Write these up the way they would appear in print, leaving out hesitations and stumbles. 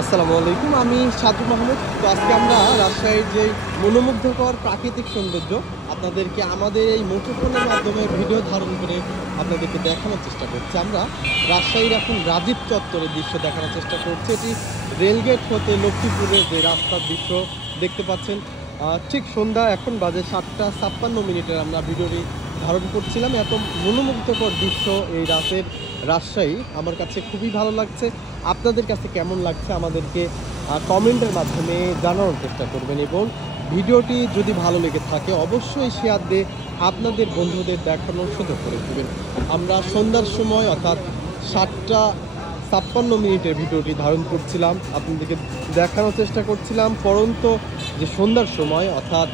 আসসালামু আলাইকুম, আমি সাজু মাহমুদ। তো আজকে আমরা রাজশাহীর যে মনোমুগ্ধকর প্রাকৃতিক সৌন্দর্য আপনাদেরকে আমাদের এই মুঠোফোনের মাধ্যমে ভিডিও ধারণ করে আপনাদেরকে দেখানোর চেষ্টা করছি। আমরা রাজশাহীর এখন রাজীব চত্বরের দৃশ্য দেখানোর চেষ্টা করছি। এটি রেলগেট হতে লক্ষ্মীপুরের যে রাস্তার দৃশ্য দেখতে পাচ্ছেন। ঠিক সন্ধ্যা এখন বাজে 7:56 আমরা ভিডিওটি ধারণ করছিলাম। এত মনোমুগ্ধকর দৃশ্য এই রাতের রাজশাহী আমার কাছে খুবই ভালো লাগছে। আপনাদের কাছে কেমন লাগছে আমাদেরকে কমেন্টের মাধ্যমে জানানোর চেষ্টা করবেন, এবং ভিডিওটি যদি ভালো লেগে থাকে অবশ্যই শেয়ার দিয়ে আপনাদের বন্ধুদের দেখানোর সুযোগ করে দেবেন। আমরা সন্ধ্যার সময় অর্থাৎ 7:56 ভিডিওটি ধারণ করছিলাম, আপনাদেরকে দেখানোর চেষ্টা করছিলাম। পরন্ত যে সন্ধ্যার সময় অর্থাৎ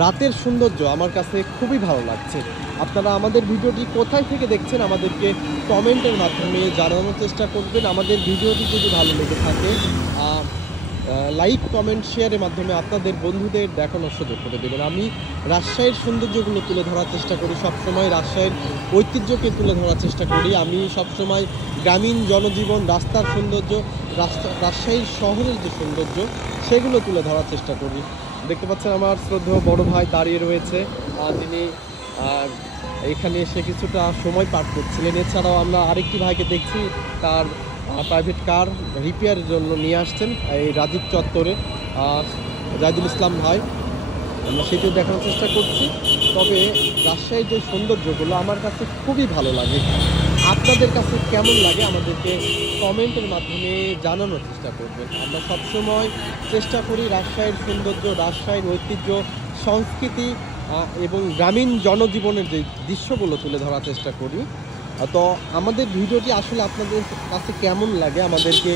রাতের সৌন্দর্য আমার কাছে খুবই ভালো লাগছে। আপনারা আমাদের ভিডিওটি কোথায় থেকে দেখছেন আমাদেরকে কমেন্টের মাধ্যমে জানানোর চেষ্টা করবেন। আমাদের ভিডিওটি যদি ভালো লেগে থাকে লাইক কমেন্ট শেয়ারের মাধ্যমে আপনাদের বন্ধুদের দেখানোর সুযোগ করে দেবেন। আমি রাজশাহীর সৌন্দর্যগুলো তুলে ধরার চেষ্টা করি, সবসময় রাজশাহীর ঐতিহ্যকে তুলে ধরার চেষ্টা করি। আমি সবসময় গ্রামীণ জনজীবন, রাস্তার সৌন্দর্য, রাজশাহীর শহরের যে সৌন্দর্য সেগুলো তুলে ধরার চেষ্টা করি। দেখতে পাচ্ছেন আমার শ্রদ্ধেয় বড় ভাই দাঁড়িয়ে রয়েছে, যিনি এখানে এসে কিছুটা সময় পার করছিলেন। এছাড়াও আমরা আরেকটি ভাইকে দেখছি, তার প্রাইভেট কার রিপেয়ারের জন্য নিয়ে আসছেন এই রাজীব চত্বরে, জাহিদুল ইসলাম ভাই। আমরা সেটিও দেখানোর চেষ্টা করছি। তবে রাজশাহীর যে সৌন্দর্যগুলো আমার কাছে খুবই ভালো লাগে। আপনাদের কাছে কেমন লাগে আমাদেরকে কমেন্টের মাধ্যমে জানানোর চেষ্টা করবেন। আমরা সবসময় চেষ্টা করি রাজশাহীর সৌন্দর্য, রাজশাহীর ঐতিহ্য, সংস্কৃতি এবং গ্রামীণ জনজীবনের যে দৃশ্যগুলো তুলে ধরার চেষ্টা করি। তো আমাদের ভিডিওটি আসলে আপনাদের কাছে কেমন লাগে আমাদেরকে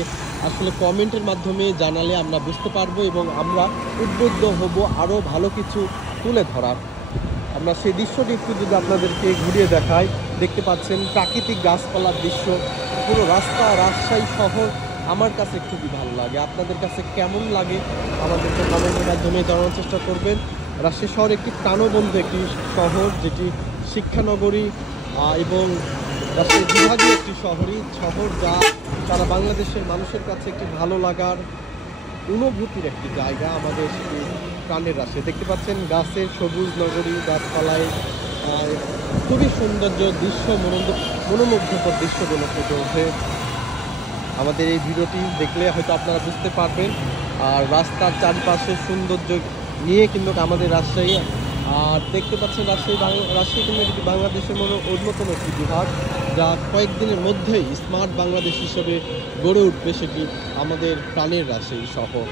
আসলে কমেন্টের মাধ্যমে জানালে আমরা বুঝতে পারবো, এবং আমরা উদ্বুদ্ধ হব আরও ভালো কিছু তুলে ধরার। আমরা সেই দৃশ্যটি একটু যদি আপনাদেরকে ঘুরিয়ে দেখাই, দেখতে পাচ্ছেন প্রাকৃতিক গাছপালার দৃশ্য, পুরো রাস্তা, রাজশাহী শহর আমার কাছে খুবই ভালো লাগে। আপনাদের কাছে কেমন লাগে আমাদেরকে কমেন্টের মাধ্যমে জানানোর চেষ্টা করবেন। রাজশাহী শহর একটি প্রাণবন্ত একটি শহর, যেটি শিক্ষানগরী এবং রাজশাহী বিভাগীয় একটি শহর, যা সারা বাংলাদেশের মানুষের কাছে একটি ভালো লাগার অনুভূতির একটি জায়গা। আমাদের প্রাণের রাশি দেখতে পাচ্ছেন, গাছের সবুজ নগরী, গাছপালায় খুবই সৌন্দর্য দৃশ্য, মনোমুগ্ধকর দৃশ্যগুলো ফুটে ওঠে। আমাদের এই ভিডিওটি দেখলে হয়তো আপনারা বুঝতে পারবেন। আর রাস্তার চারপাশের সৌন্দর্য নিয়ে কিন্তু আমাদের রাজশাহী, আর দেখতে পাচ্ছেন রাজশাহী কিন্তু এটি বাংলাদেশের অন্যতম একটি বিভাগ, যা কয়েকদিনের মধ্যেই স্মার্ট বাংলাদেশ হিসেবে গড়ে উঠবে, সেটি আমাদের প্রাণের রাজশাহী শহর।